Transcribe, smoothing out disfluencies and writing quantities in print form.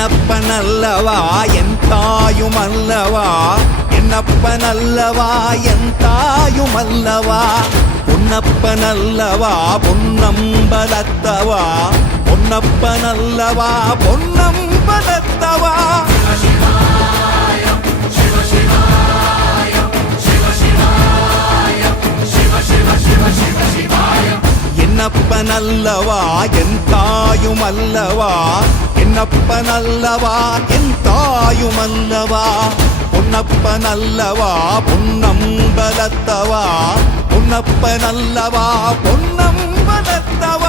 என்னப்பனல்லவா என் தாயுமல்லவா, என்னப்பனல்லவா என் தாயுமல்லவா, பொன்னப்பனல்லவா பொன்னம்பலத்தவா, பொன்னப்பனல்லவா பொன்னம்பலத்தவா. என்னப்பனல்லவா என் தாயுமல்லவா, என்னப்பனல்லவா என் தாயுமல்லவா, பொன்னப்பனல்லவா பொன்னம்பலத்தவா, பொன்னப்பனல்லவா பொன்னம்பலத்தவா.